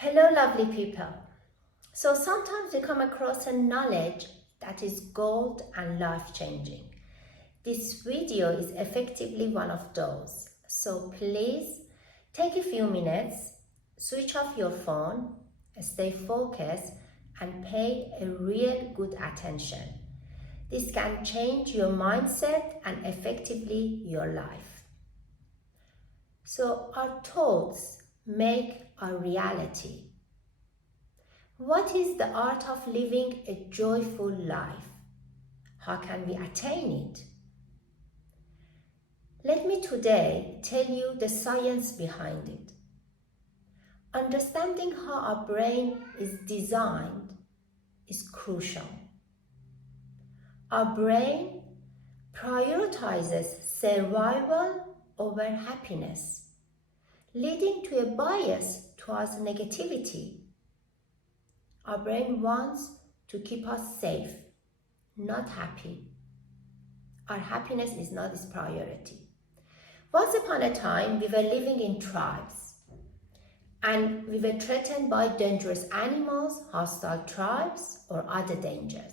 Hello, lovely people. So sometimes we come across a knowledge that is gold and life-changing. This video is effectively one of those. So please take a few minutes, switch off your phone, stay focused, and pay a real good attention. This can change your mindset and effectively your life. So our thoughts make our reality. What is the art of living a joyful life? How can we attain it? Let me today tell you the science behind it. Understanding how our brain is designed is crucial. Our brain prioritizes survival over happiness, leading to a bias towards negativity. Our brain wants to keep us safe, not happy. Our happiness is not its priority. Once upon a time, we were living in tribes and we were threatened by dangerous animals, hostile tribes, or other dangers.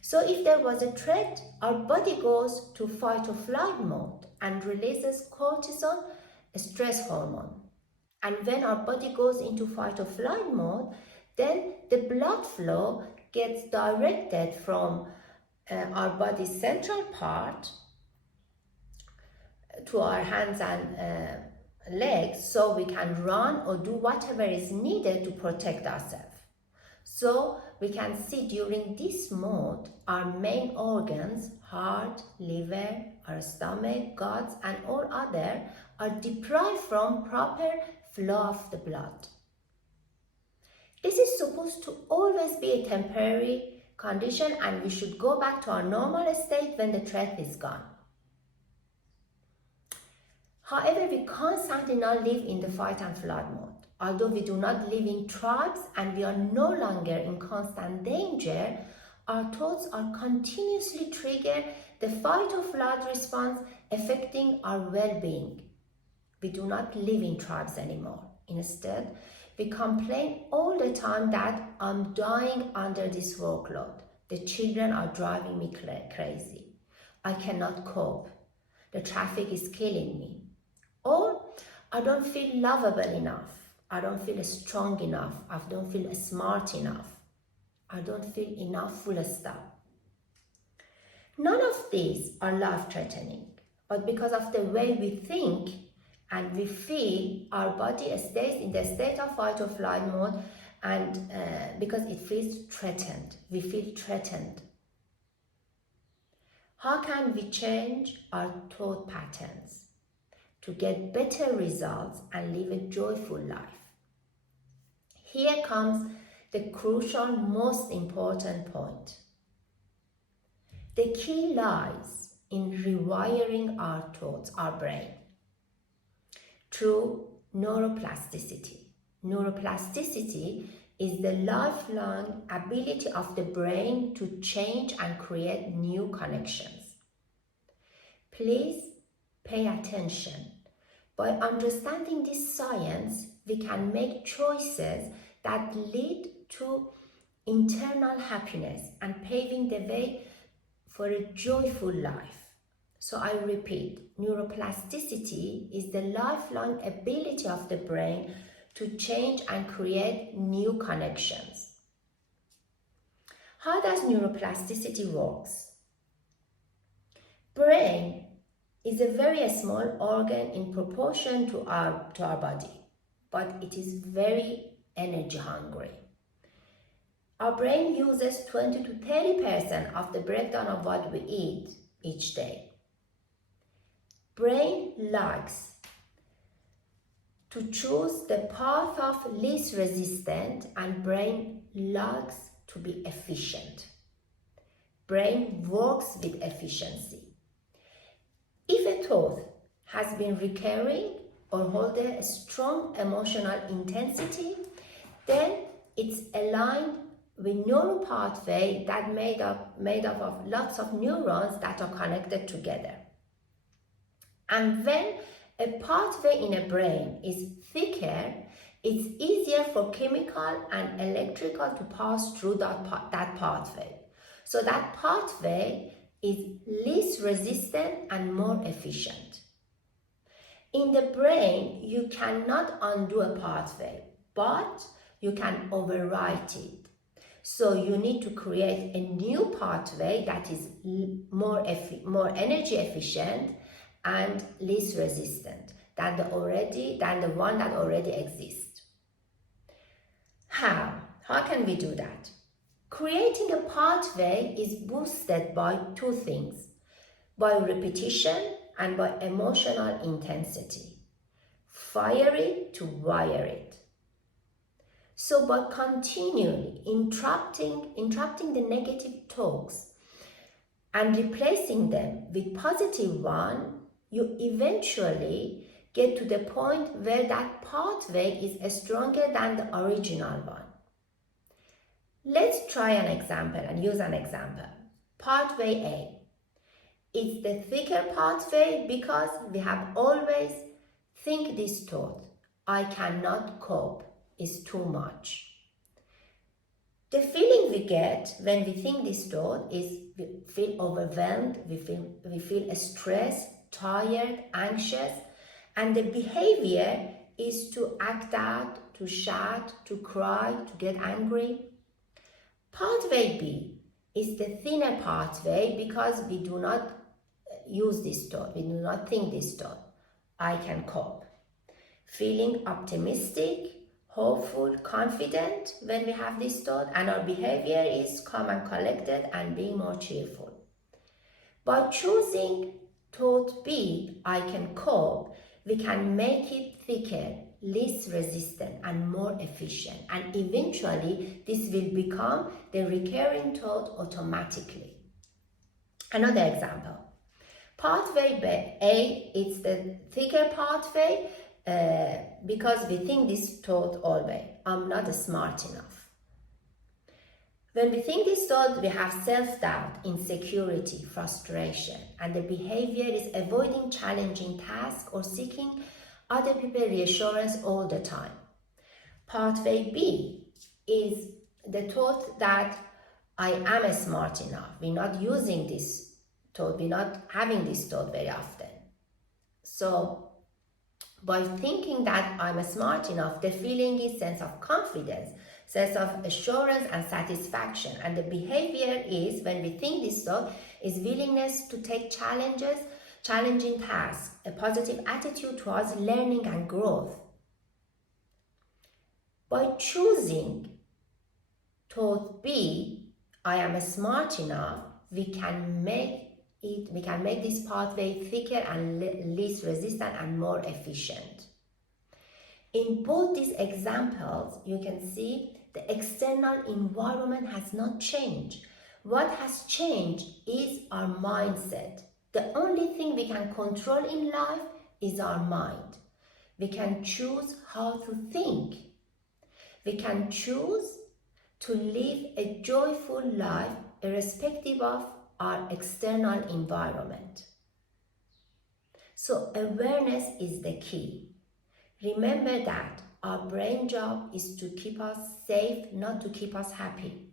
So if there was a threat, our body goes to fight or flight mode and releases cortisol, a stress hormone. And when our body goes into fight or flight mode, then the blood flow gets directed from our body's central part to our hands and legs, so we can run or do whatever is needed to protect ourselves. So we can see during this mode, our main organs, heart, liver, our stomach, guts, and all other are deprived from proper flow of the blood. This is supposed to always be a temporary condition, and we should go back to our normal state when the threat is gone. However, we constantly now live in the fight and flight mode. Although we do not live in tribes and we are no longer in constant danger, our thoughts are continuously trigger the fight or flight response, affecting our well-being. We do not live in tribes anymore. Instead, we complain all the time that I'm dying under this workload. The children are driving me crazy. I cannot cope. The traffic is killing me. Or I don't feel lovable enough. I don't feel strong enough. I don't feel smart enough. I don't feel enough, full stop. None of these are life-threatening, but because of the way we think and we feel, our body stays in the state of fight or flight mode, and because it feels threatened, we feel threatened. How can we change our thought patterns to get better results and live a joyful life? Here comes the crucial, most important point. The key lies in rewiring our thoughts, our brain, through neuroplasticity. Neuroplasticity is the lifelong ability of the brain to change and create new connections. Please pay attention. By understanding this science, we can make choices that lead to internal happiness and paving the way for a joyful life. So I repeat, neuroplasticity is the lifelong ability of the brain to change and create new connections. How does neuroplasticity works? Brain is a very small organ in proportion to our body, but it is very energy hungry. Our brain uses 20 to 30% of the breakdown of what we eat each day. Brain likes to choose the path of least resistance, and brain likes to be efficient. Brain works with efficiency. If a thought has been recurring or holding a strong emotional intensity, then it's aligned with neural pathway that made up of lots of neurons that are connected together. And when A pathway in a brain is thicker, it's easier for chemical and electrical to pass through that pathway. So that pathway is less resistant and more efficient. In the brain, you cannot undo a pathway, but you can overwrite it. So you need to create a new pathway that is more energy efficient and less resistant than the one that already exists. How can we do that? Creating a pathway is boosted by two things: by repetition and by emotional intensity. Fire it to wire it. So by continually interrupting the negative talks and replacing them with positive one, you eventually get to the point where that pathway is stronger than the original one. Let's try an example and use an example. Pathway A. It's the thicker pathway because we have always think this thought: I cannot cope, is too much. The feeling we get when we think this thought is we feel overwhelmed, we feel stressed, tired, anxious, and the behavior is to act out, to shout, to cry, to get angry. Pathway B is the thinner pathway because we do not use this thought, we do not think this thought: I can cope. Feeling optimistic, hopeful, confident when we have this thought, and our behavior is calm and collected and being more cheerful. By choosing thought B, I can cope, we can make it thicker, less resistant and more efficient, and eventually this will become the recurring thought automatically. Another example. Pathway A, it's the thicker pathway because we think this thought always: I'm not smart enough. When we think this thought, we have self-doubt, insecurity, frustration, and the behavior is avoiding challenging tasks or seeking other people's reassurance all the time. Pathway B is the thought that I am smart enough. We're not using this thought, we're not having this thought very often. So by thinking that I'm smart enough, the feeling is sense of confidence, sense of assurance and satisfaction. And the behavior is, when we think this thought, is willingness to take challenging tasks, a positive attitude towards learning and growth. By choosing thought B, I am smart enough, we can make this pathway thicker and less resistant and more efficient. In both these examples, you can see the external environment has not changed. What has changed is our mindset. The only thing we can control in life is our mind. We can choose how to think. We can choose to live a joyful life irrespective of our external environment. So awareness is the key. Remember that our brain job is to keep us safe, not to keep us happy.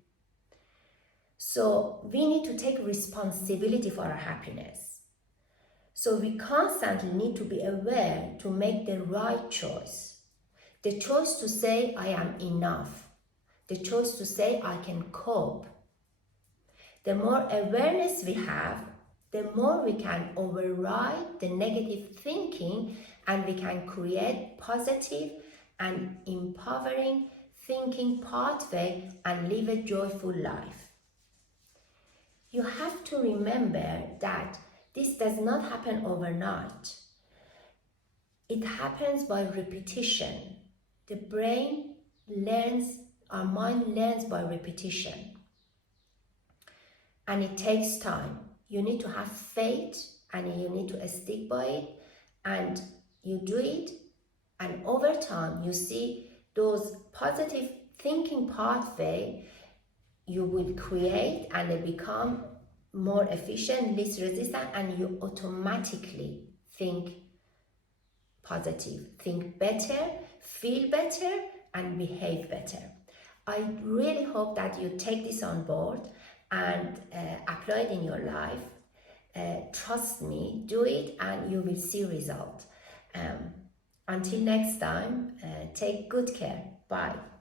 So we need to take responsibility for our happiness. So we constantly need to be aware to make the right choice. The choice to say I am enough. The choice to say I can cope. The more awareness we have, the more we can override the negative thinking and we can create positive and empowering thinking pathway and live a joyful life. You have to remember that this does not happen overnight. It happens by repetition. The brain learns, our mind learns by repetition. And it takes time. You need to have faith and you need to stick by it, and you do it, and over time you see those positive thinking pathway you will create, and they become more efficient, less resistant, and you automatically think positive. Think better, feel better, and behave better. I really hope that you take this on board and apply it in your life. Trust me, do it and you will see result. Until next time, take good care. Bye.